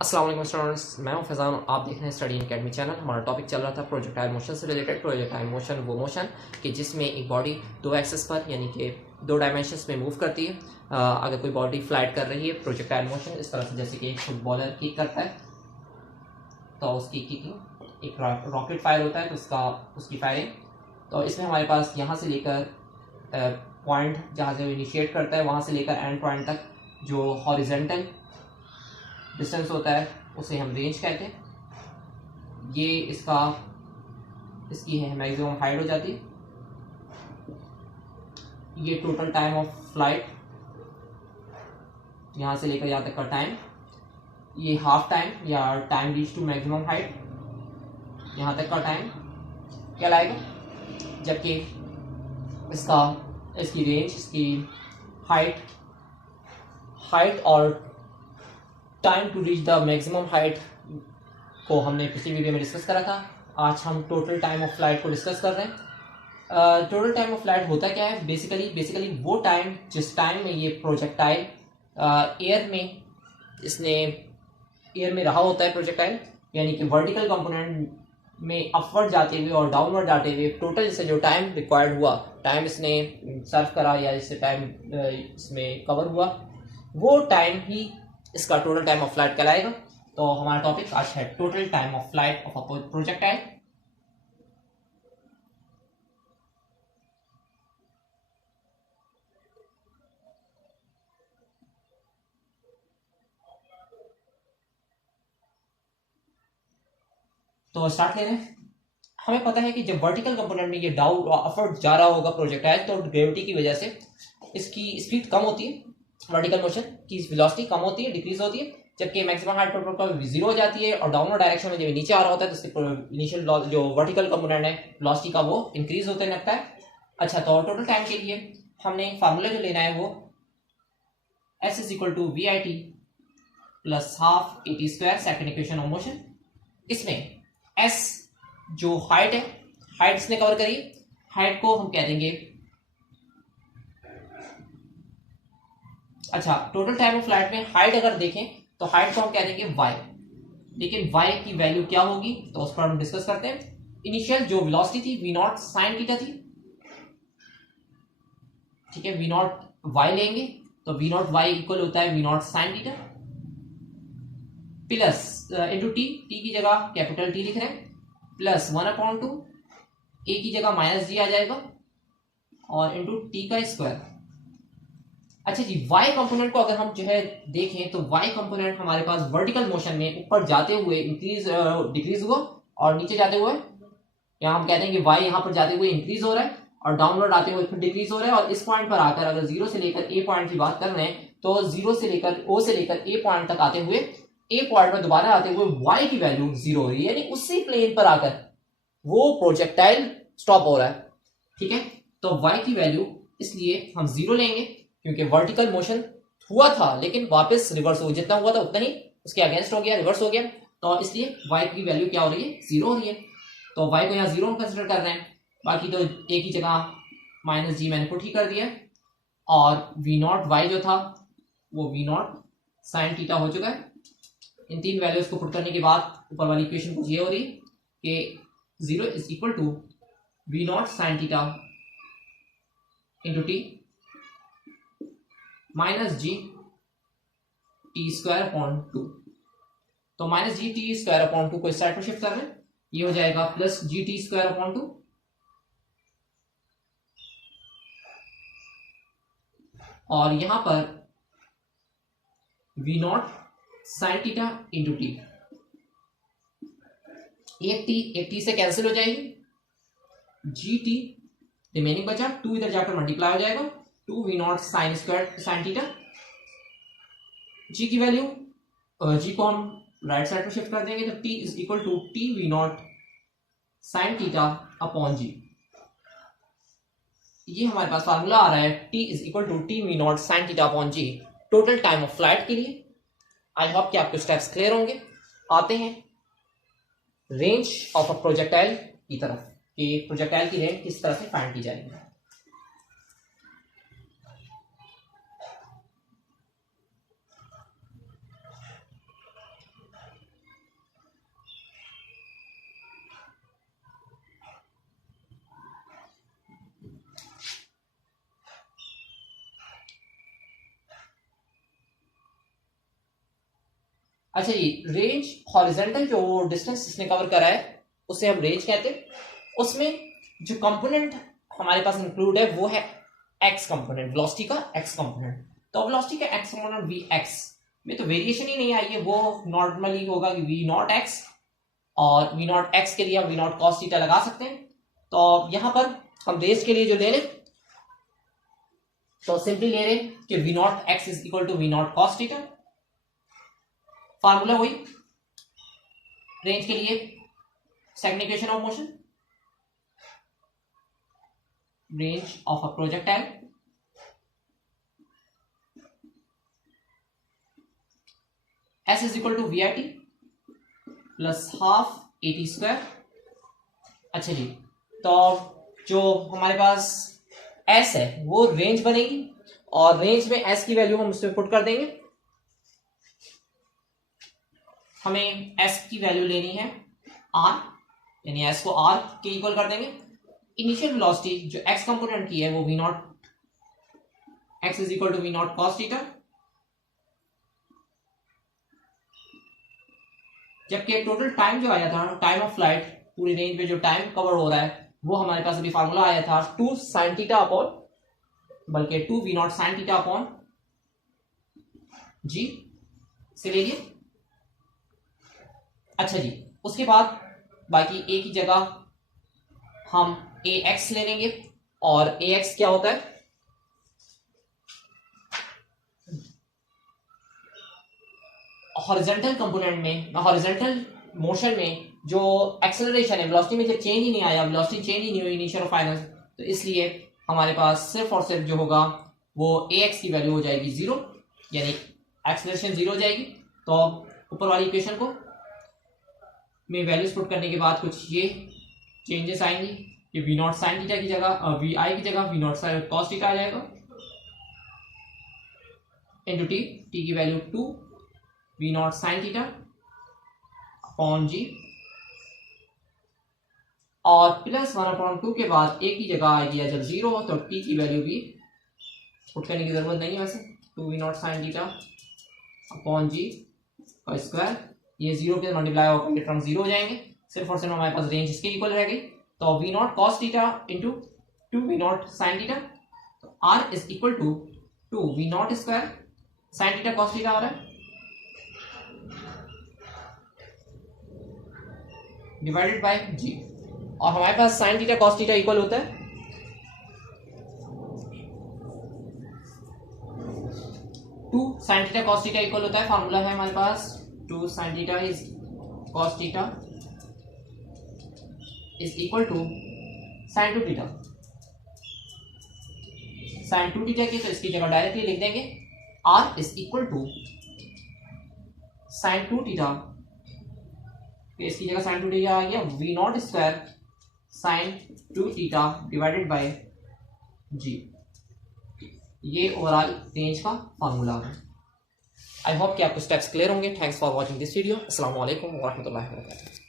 अस्सलाम वालेकुम स्टूडेंट्स, मैं हूं फैज़ान। आप देख रहे हैं स्टडी अकेडमी चैनल। हमारा टॉपिक चल रहा था प्रोजेक्टाइल मोशन से रिलेटेड। प्रोजेक्टाइल मोशन वो मोशन कि जिसमें एक बॉडी दो एक्सेस पर यानी कि दो डायमेंशंस में मूव करती है। अगर कोई बॉडी फ्लाइट कर रही है, प्रोजेक्टाइल मोशन इस तरह से जैसे कि एक फुटबॉलर किक करता है तो उसकी किकिंग, एक रॉकेट फायर होता है तो उसकी फायरिंग। तो इसमें हमारे पास यहाँ से लेकर पॉइंट जहाँ से इनिशिएट करता है वहाँ से लेकर एंड पॉइंट तक जो हॉरिजेंटल डिस्टेंस होता है उसे हम रेंज कहते हैं। ये इसकी है मैक्सिमम हाइट हो जाती है। ये टोटल टाइम ऑफ फ्लाइट यहाँ से लेकर यहाँ तक का टाइम, ये हाफ टाइम या time reach to maximum height यहाँ तक का टाइम कहलाएगा। जबकि इसकी रेंज, इसकी हाइट और time to reach the maximum height को हमने पिछली वीडियो में डिस्कस करा था। आज हम टोटल टाइम ऑफ फ्लाइट को डिस्कस कर रहे हैं। टोटल टाइम ऑफ फ्लाइट होता क्या है? बेसिकली वो टाइम जिस टाइम में ये प्रोजेक्टाइल एयर में रहा होता है प्रोजेक्टाइल, यानी कि वर्टिकल कंपोनेंट में अपवर्ड जाते हुए और डाउनवर्ड जाते हुए टोटल इससे जो टाइम रिक्वायर्ड हुआ, टाइम इसने सर्व करा या इससे टाइम इसमें कवर हुआ, वो टाइम ही इसका टोटल टाइम ऑफ फ्लाइट कहलाएगा। तो हमारा टॉपिक आज है total time of flight of a projectile. तो स्टार्ट ले रहे हैं। हमें पता है कि जब वर्टिकल कंपोनेंट में ये डाउन अपवर्ड जा रहा होगा प्रोजेक्टाइल, तो ग्रेविटी की वजह से इसकी स्पीड कम होती है, वर्टिकल मोशन की वेलोसिटी कम होती है, डिक्रीज होती है। जबकि मैक्सिमम हाइट पर जीरो हो जाती है और डाउनवर्ड डायरेक्शन में जब नीचे आ रहा होता है तो इसके इनिशियल जो वर्टिकल कंपोनेंट है वेलोसिटी का वो इंक्रीज होते लगता है। अच्छा, तो टोटल टाइम के लिए हमने फार्मूला जो लेना है वो S is equal to v i t plus half a t square, second equation of motion. इसमें S जो हाइट है, हाइट इसने कवर करी, हाइट को हम कह देंगे, अच्छा टोटल टाइम ऑफ फ्लाइट में हाइट अगर देखें तो हाइट को हम कह देंगे y, लेकिन y की वैल्यू क्या होगी तो उस पर हम डिस्कस करते हैं। इनिशियल जो वेलोसिटी थी v नॉट साइन थीटा थी, ठीक है, v नॉट y लेंगे तो v नॉट y इक्वल होता है v not sine theta plus into T की जगह कैपिटल टी लिख रहे हैं, प्लस 1/2 a की जगह माइनस जी आ जाएगा और इंटू टी का स्क्वायर। अच्छा जी, y कंपोनेंट को अगर हम जो है देखें तो y कंपोनेंट हमारे पास वर्टिकल मोशन में ऊपर जाते हुए इंक्रीज डिक्रीज हुआ और नीचे जाते हुए, यहाँ हम कहते हैं कि y यहाँ पर जाते हुए इंक्रीज हो रहा है और डाउनवर्ड आते हुए फिर डिक्रीज हो रहा है। और इस पॉइंट पर आकर अगर जीरो से लेकर ए पॉइंट की बात कर रहे हैं तो जीरो से लेकर ओ से लेकर ए पॉइंट तक आते हुए ए पॉइंट पर दोबारा आते हुए y की वैल्यू जीरो हो रही है, यानी उसी प्लेन पर आकर वो प्रोजेक्टाइल स्टॉप हो रहा है। ठीक है, तो y की वैल्यू इसलिए हम जीरो लेंगे क्योंकि वर्टिकल मोशन हुआ था लेकिन वापस रिवर्स हो, जितना हुआ था उतना ही उसके अगेंस्ट हो गया, रिवर्स हो गया। तो इसलिए y की वैल्यू क्या हो रही है? जीरो हो रही है। तो y को यहाँ जीरो कंसिडर कर रहे हैं, बाकी तो a की जगह माइनस जी मैंने पुट ही कर दिया और v नॉट y जो था वो v नॉट साइन थीटा हो चुका है। इन तीन वैल्यूज को पुट करने के बाद ऊपर वाली इक्वेशन कुछ ये हो रही है कि zero is equal to v not sine theta into T minus G T square upon two. तो minus G T square upon two को इस साइड पर शिफ्ट कर रहे हैं, ये हो जाएगा plus G T square upon two और यहां पर V not sine theta into T. एक टी से कैंसिल हो जाएगी, जी टी रिमेनिंग बचा, टू इधर जाकर मल्टीप्लाई हो जाएगा, two we not sine square sine theta. G की वैल्यू, जी को हम राइट साइड पर शिफ्ट कर देंगे तो T is equal to T V not sine theta upon G. ये हमारे पास फार्मूला आ रहा है T is equal to T V not sine theta upon G total time of flight के लिए। आई होप कि आपको स्टेप्स क्लियर होंगे। आते हैं रेंज ऑफ अ प्रोजेक्टाइल की तरफ कि प्रोजेक्टाइल की रेंज किस तरह से फाइंड की जाएगी। अच्छा जी, रेंज हॉरिजॉन्टल जो डिस्टेंस इसने कवर करा है उसे हम रेंज कहते हैं। उसमें जो कंपोनेंट हमारे पास इंक्लूड है वो है एक्स कंपोनेंट, वेलोसिटी का एक्स कंपोनेंट। तो वेलोसिटी का एक्स कंपोनेंट वी एक्स में तो वेरिएशन ही नहीं आई है, वो नॉर्मली होगा कि वी नॉट एक्स, और वी नॉट एक्स के लिए हम वी नॉट कॉस थीटा लगा सकते हैं। तो यहां पर हम रेंज के लिए जो ले लें तो सिंपली ले रहे हैं कि v not x is equal to we not cos theta. Formula हुई रेंज के लिए second equation of motion, range of a projectile S is equal to v i t plus half a t square. अच्छा जी, तो जो हमारे पास S है वो रेंज बनेगी और रेंज में एस की वैल्यू हम उसमें पुट कर देंगे। हमें एस की वैल्यू लेनी है आर, यानी एस को आर के इक्वल कर देंगे। इनिशियल वेलोसिटी जो एक्स कंपोनेंट की है वो v not x is equal to we not cos theta, जबकि टोटल टाइम जो आया था, टाइम ऑफ फ्लाइट पूरी रेंज में जो टाइम कवर हो रहा है वो हमारे पास अभी फार्मूला आया था 2 sin थीटा अपॉन, बल्कि 2 V naught sin theta upon G से ले लिए। अच्छा जी, उसके बाद बाकी ए की जगह हम ए एक्स ले लेंगे, और ए एक्स क्या होता है, हॉरिजॉन्टल कंपोनेंट में, हॉरिजॉन्टल मोशन में जो एक्सेलरेशन है, वेलोसिटी में जब चेंज ही नहीं आया, वेलोसिटी चेंज ही नहीं हुई इनिशियल और फाइनल, तो इसलिए हमारे पास सिर्फ और सिर्फ जो होगा वो ए एक्स की वैल्यू हो जाएगी 0, यानी एक्सेलरेशन 0 हो जाएगी। तो ऊपर वाली इक्वेशन को में वैल्यूज पुट करने के बाद कुछ ये चेंजेस आएंगे कि वी नॉट साइन थीटा की जगह वी आई की जगह वी नॉट कॉस थीटा आ जाएगा इंटू टी, टी की value 2 V not sine theta upon G, और प्लस 1/2 के बाद ए की जगह आएगी जब 0 तो टी की वैल्यू भी पुट करने की जरूरत नहीं है वैसे, 2 V not sine theta upon G का स्क्वायर, ये 0 के मल्टीप्लाई होकर ये टर्म 0 हो जाएंगे। सिर्फ और सिर्फ हमारे पास रेंज इसके इक्वल रह गई। तो V not cos theta into 2 V not sine theta, तो R is equal to 2 V naught square sine theta cos theta आ रहा है डिवाइडेड बाय जी, और हमारे पास sine theta cos theta equal होता है 2 sine theta cos theta equal होता है, फार्मूला है हमारे पास 2 sine theta is cos theta is equal to sine 2 theta. Sine 2 theta की तो इसकी जगह डायरेक्टली लिख देंगे R is equal to sine 2 theta, इसकी जगह साइन 2 थीटा आ गया V naught square sine 2 theta divided by G. ये ओवरऑल रेंज का फार्मूला है। आई होप कि आपको स्टेप्स क्लियर होंगे। Thanks for watching this video. अस्सलाम वालेकुम व रहमतुल्लाहि व बरकातुहू।